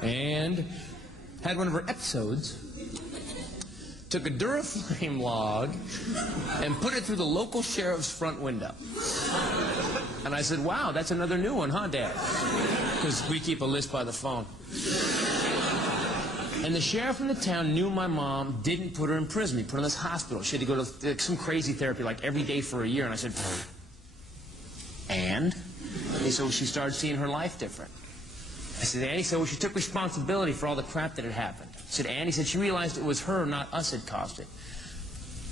and had one of her episodes, took a Duraflame log, and put it through the local sheriff's front window. And I said, wow, that's another new one, huh, Dad? Because we keep a list by the phone. And the sheriff in the town knew my mom didn't put her in prison. He put her in this hospital. She had to go to some crazy therapy like every day for a year. And I said, and? He said, well, she started seeing her life different. I said, and? He said, well, she took responsibility for all the crap that had happened. I said, and? He said, she realized it was her, not us, that caused it.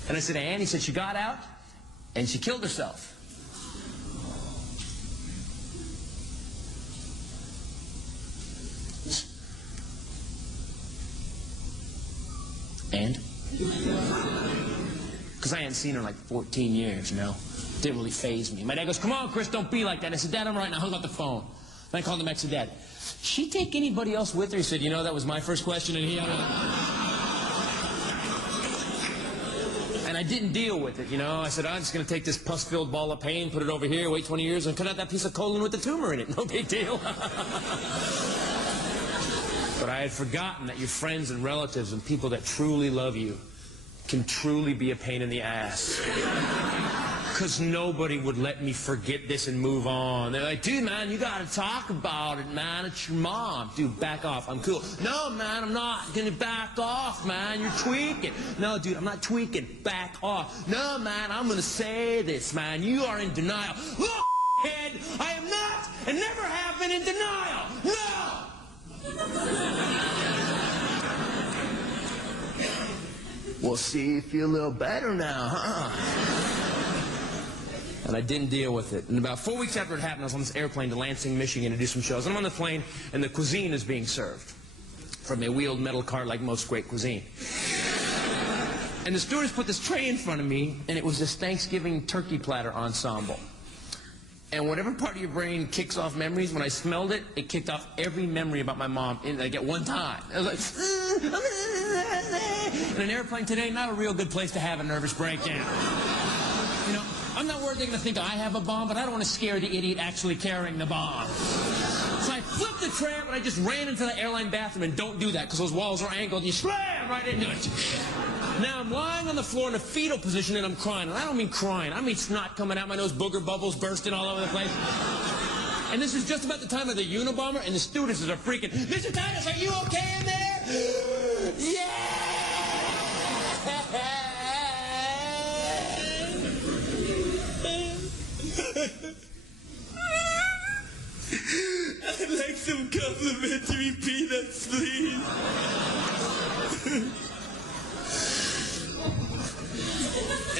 And I said, and? He said, she got out and she killed herself. And? Because I hadn't seen her in like 14 years, you know. Didn't really faze me. My dad goes, come on, Chris, don't be like that. I said, Dad, I'm right now. I hung up the phone. Then I called him back and said, Dad, she take anybody else with her? He said, you know, that was my first question, and and I didn't deal with it, you know. I said, I'm just going to take this pus-filled ball of pain, put it over here, wait 20 years, and cut out that piece of colon with the tumor in it. No big deal. But I had forgotten that your friends and relatives and people that truly love you can truly be a pain in the ass. Because nobody would let me forget this and move on. They're like, dude, man, you got to talk about it, man. It's your mom. Dude, back off. I'm cool. No, man, I'm not going to back off, man. You're tweaking. No, dude, I'm not tweaking. Back off. No, man, I'm going to say this, man. You are in denial. Look, head, I am not and never have been in denial. No! Well, see, you feel a little better now, huh? And I didn't deal with it. And about 4 weeks after it happened, I was on this airplane to Lansing, Michigan to do some shows. I'm on the plane, and the cuisine is being served from a wheeled metal cart like most great cuisine. And the stewardess put this tray in front of me, and it was this Thanksgiving turkey platter ensemble. And whatever part of your brain kicks off memories, when I smelled it, it kicked off every memory about my mom like at one time. I was like, in an airplane today, not a real good place to have a nervous breakdown. You know, I'm not worried they're going to think I have a bomb, but I don't want to scare the idiot actually carrying the bomb. So I flipped the tray up and I just ran into the airline bathroom, and don't do that because those walls are angled and you slam right into it. Now I'm lying on the floor in a fetal position and I'm crying. And I don't mean crying. I mean snot coming out my nose, booger bubbles bursting all over the place. And this is just about the time of the Unabomber, and the stewardesses are freaking, Mr. Titus, are you okay in there? Yeah! I'd like some complimentary peanuts, please.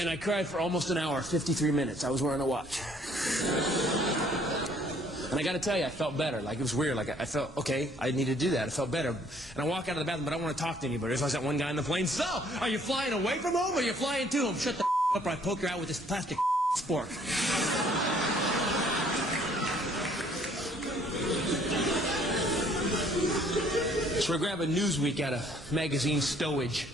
And I cried for almost an hour, 53 minutes. I was wearing a watch. And I got to tell you, I felt better. Like, it was weird. Like, I felt, okay, I need to do that. I felt better. And I walk out of the bathroom, but I don't want to talk to anybody. There's always that one guy in the plane. So, are you flying away from home or are you flying to home? Shut the up or I poke you out with this plastic spork. So I grab a Newsweek out of magazine stowage.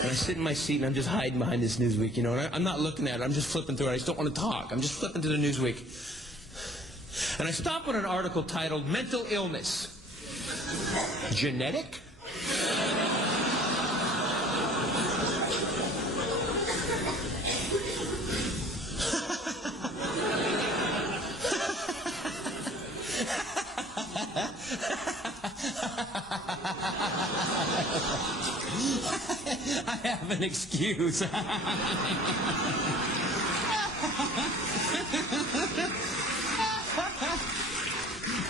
And I sit in my seat and I'm just hiding behind this Newsweek, you know, and I'm not looking at it. I'm just flipping through it. I just don't want to talk. I'm just flipping through the Newsweek. And I stop on an article titled Mental Illness. Genetic? I have an excuse.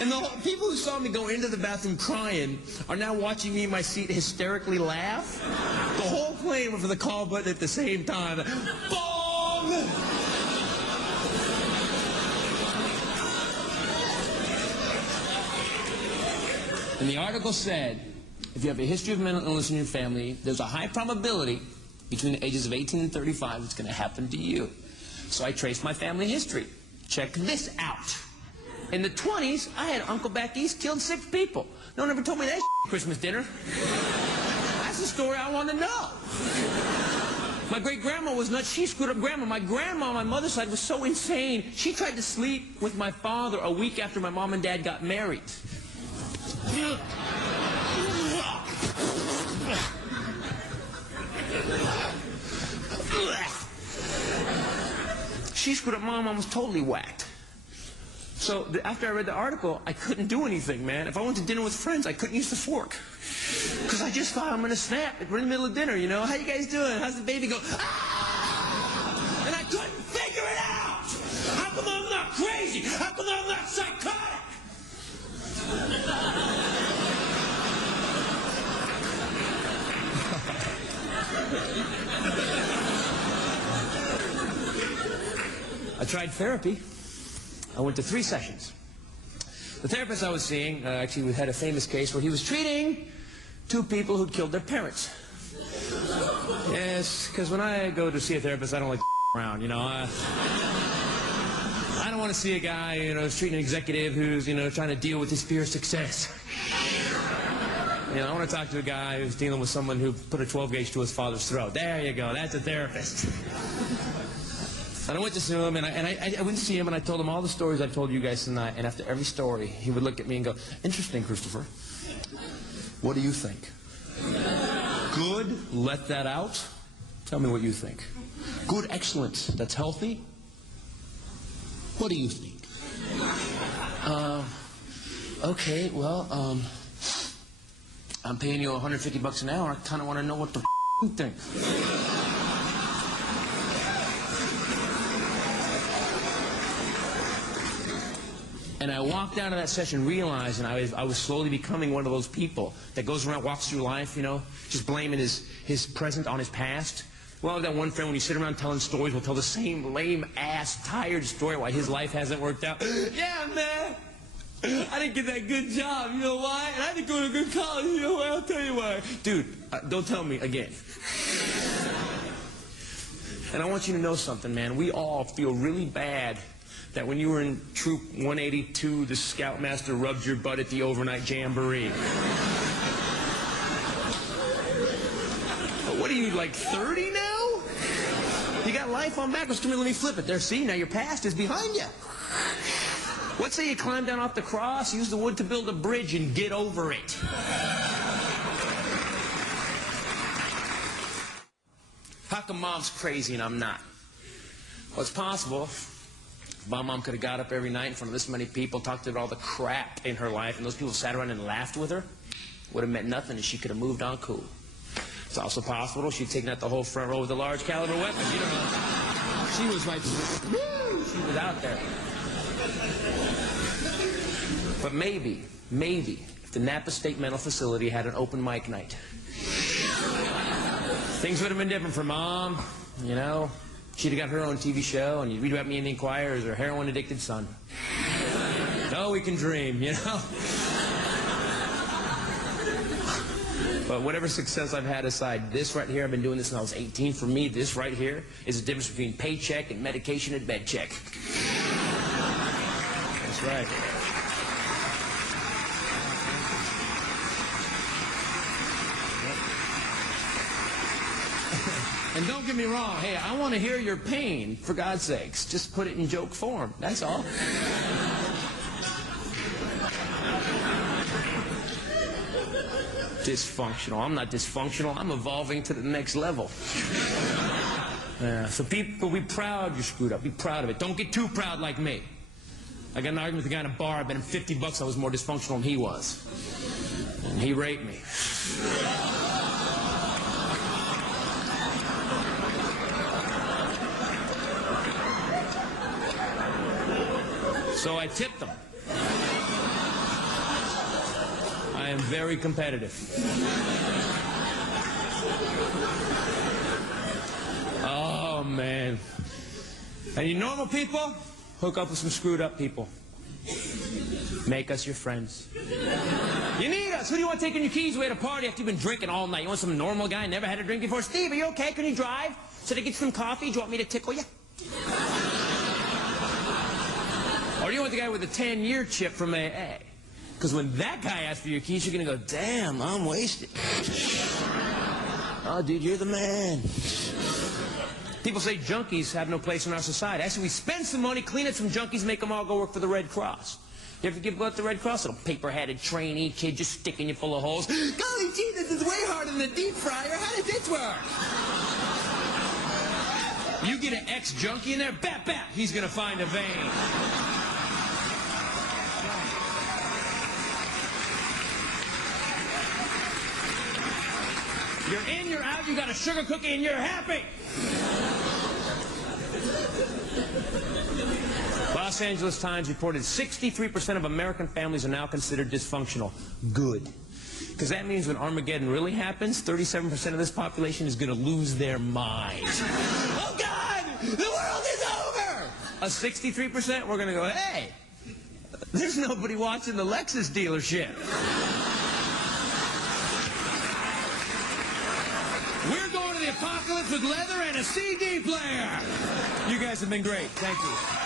And the people who saw me go into the bathroom crying are now watching me in my seat hysterically laugh. The whole plane went for the call button at the same time. Bong! And the article said, if you have a history of mental illness in your family, there's a high probability between the ages of 18 and 35 it's going to happen to you. So I traced my family history. Check this out. In the 20s, I had Uncle back east killed 6 people. No one ever told me that at Christmas dinner. That's the story I want to know. My great-grandma was nuts. She screwed up grandma. My grandma on my mother's side was so insane. She tried to sleep with my father a week after my mom and dad got married. She screwed up mom. Mom was totally whacked. So after I read the article, I couldn't do anything, man. If I went to dinner with friends, I couldn't use the fork. Because I just thought I'm going to snap. We're in the middle of dinner, you know. How you guys doing? How's the baby go? Ah! And I couldn't figure it out. How come I'm not crazy? How come I'm not psychotic? I tried therapy. I went to 3 sessions. The therapist I was seeing actually had a famous case where he was treating 2 people who'd killed their parents. Yes, because when I go to see a therapist, I don't like around, you know. I don't want to see a guy, you know, who's treating an executive who's, you know, trying to deal with his fear of success. You know, I want to talk to a guy who's dealing with someone who put a 12-gauge to his father's throat. There you go. That's a therapist. And I went to see him, and I went to see him, and I told him all the stories I've told you guys tonight. And after every story, he would look at me and go, "Interesting, Christopher. What do you think? Good? Let that out. Tell me what you think. Good, excellent. That's healthy. What do you think? Okay, well, I'm paying you $150 an hour. I kind of want to know what the you think." And I walked out of that session realizing I was slowly becoming one of those people that goes around, walks through life, you know, just blaming his present on his past. Well, that one friend, when you sit around telling stories, will tell the same lame-ass, tired story why his life hasn't worked out. "Yeah, man, I didn't get that good job. You know why? And I didn't go to a good college. You know why? I'll tell you why." Dude, don't tell me again. And I want you to know something, man. We all feel really bad that when you were in Troop 182, the Scoutmaster rubbed your butt at the overnight jamboree. What are you, like 30 now? You got life on backwards. Come here, let me flip it. There, see, now your past is behind you. Let's say you climb down off the cross, use the wood to build a bridge, and get over it. How come mom's crazy and I'm not? Well, it's possible. My mom could have got up every night in front of this many people, talked about all the crap in her life, and those people sat around and laughed with her. Would have meant nothing, and she could have moved on cool. It's also possible she'd taken out the whole front row with a large caliber weapon. You don't know. She was like, woo! She was out there. But maybe, if the Napa State Mental Facility had an open mic night, things would have been different for Mom, you know. She'd have got her own TV show, and you'd read about me in the Inquirer as her heroin-addicted son. Oh, we can dream, you know? But whatever success I've had aside, this right here, I've been doing this since I was 18. For me, this right here is the difference between paycheck and medication and bed check. That's right. And don't get me wrong, hey, I want to hear your pain, for God's sakes. Just put it in joke form, that's all. Dysfunctional. I'm not dysfunctional. I'm evolving to the next level. So people, be proud you screwed up. Be proud of it. Don't get too proud like me. I got an argument with the guy in a bar. I bet him $50 I was more dysfunctional than he was. And he raped me. So I tipped them. I am very competitive. Oh, man. And you normal people, hook up with some screwed up people. Make us your friends. You need us. Who do you want taking your keys away at a party after you've been drinking all night? You want some normal guy, never had a drink before? Steve, are you okay? Can you drive? Should I get some coffee? Do you want me to tickle you? Or do you want the guy with a 10-year chip from AA? Because when that guy asks for your keys, you're going to go, damn, I'm wasted. Oh, dude, you're the man. People say junkies have no place in our society. Actually, we spend some money, clean up some junkies, make them all go work for the Red Cross. You ever give out the Red Cross? Little paper-hatted trainee kid just sticking you full of holes. Golly gee, this is way harder than the deep fryer. How does this work? You get an ex-junkie in there, bap, bap, he's gonna find a vein. You're in, you're out, you got a sugar cookie, and you're happy. Los Angeles Times reported 63% of American families are now considered dysfunctional. Good. Because that means when Armageddon really happens, 37% of this population is going to lose their minds. Oh, God! The world is over! A 63%, we're going to go, hey, there's nobody watching the Lexus dealership. We're going to the apocalypse with leather and a CD player. You guys have been great. Thank you.